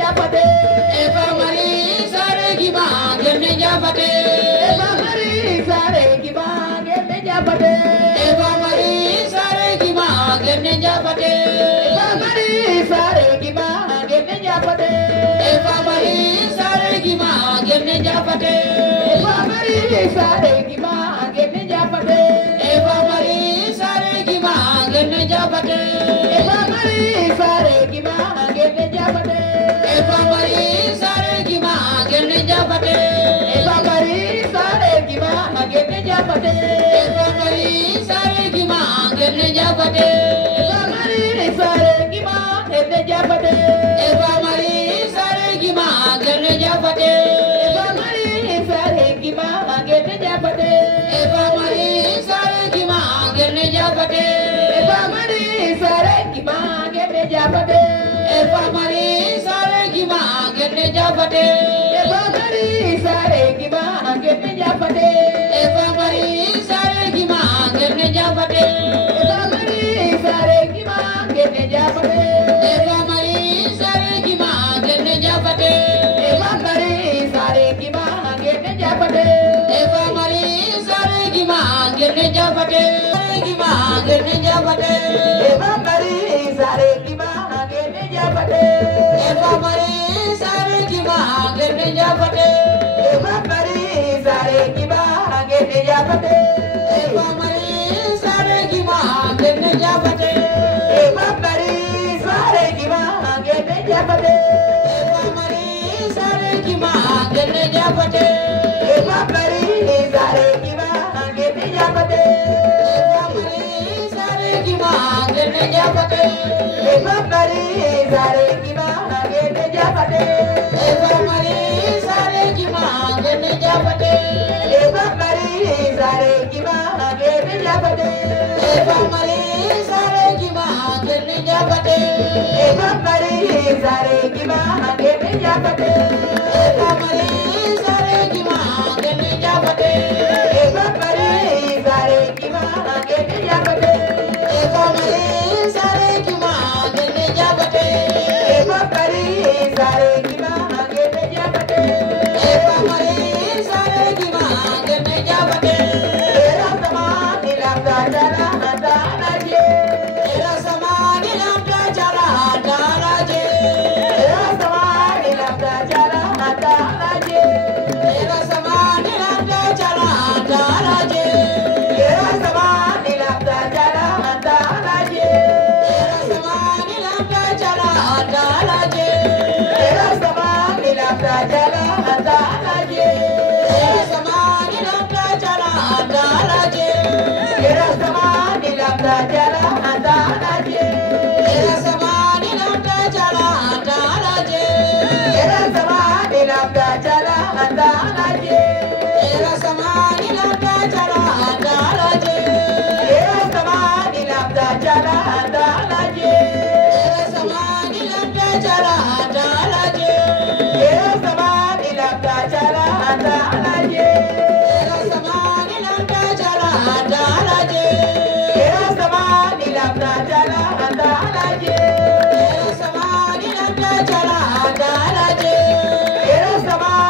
Japade japate Eva Marie sare gima gene japate Eva Marie sare gima gene japate Eva Marie sare gima gene japate Eva Marie sare gima gene japate Eva Marie sare gima gene japate Eva Marie sare gima gene japate Eva Marie sare gima gene japate Eva Marie sare gima gene japate Eva Marie sare gima gene japate Eva Marie sare gima gene japate Eva Marie sare gima gene japate Eva Marie sare gima gene japate Eva Marie sare gima gene japate Eva Marie sare gima gene japate Eva Marie sare gima gene japate Eva Marie sare gima gene japate Eva Marie sare gima gene japate Eva Marie sare gima gene japate gima gene japate Eva Marie sare gima gene japate Eva Marie sare gima gene japate Eva Marie sare gima gene japate Eva Marie sare gima gene japate Eva Marie sare gima gene japate Eva Marie sare gima gene japate Eva Marie sare gima gene japate Eva Marie sare gima gene japate Eva Marie sare gima gene japate Eva Marie sare gima gene japate Eva Marie sare gima gene japate Eva Marie sare gima gene japate Eva Marie sare gima gene japate Eva Marie sare gima gene japate Eva Marie sare gima gene japate Eva Marie sare gima gene japate Eva Marie sare gima gene japate Eva Marie sare gima gene japate Era sama nilapta jala dana je Era samani lamta chala daraje Era sama nilapta jala dana je Era samani lamta chala daraje Era sama nilapta jala dana je Era samani lamta chala daraje Era sama nilapta jala dana je Era samani lamta chala daraje Era sama nilapta jala dana je Era samani lamta chala daraje Era sama nilapta jala dana je Era samani lamta chala daraje Era sama nilapta jala dana je Era samani lamta chala daraje Era sama nilapta jala dana je Era samani lamta chala daraje Era sama nilapta jala dana je Era samani lamta chala daraje Era sama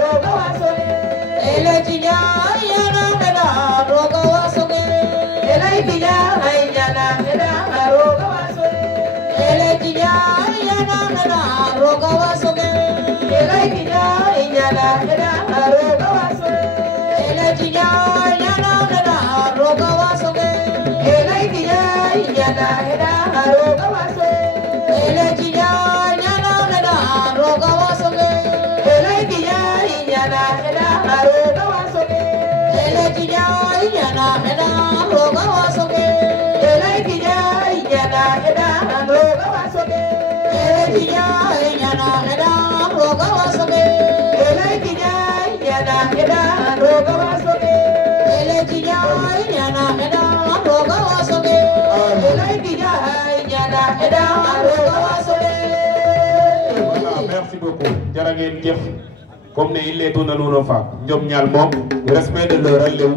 roga wasole. ele tija yana meda roga wasoge Elai tija yana meda roga wasole. ele tija yana meda roga wasoge Elai tija yana meda roga wasole. ele tija yana meda roga wasoge Elai tija yana meda roga wasole. ele tija yana meda roga wasoge Elai tija yana meda roga wasole. ele tija yana meda roga wasoge Elai tija yana meda roga wasole. ele tija yana meda roga wasoge Elai tija yana meda roga wasole. ele tija yana meda roga wasoge Elai tija yana meda roga wasole. Voilà, merci beaucoup. Jërë ngeen jëf. Comme ne il est tout na nu no fa. Ñom ñaar moom respect de leur relève.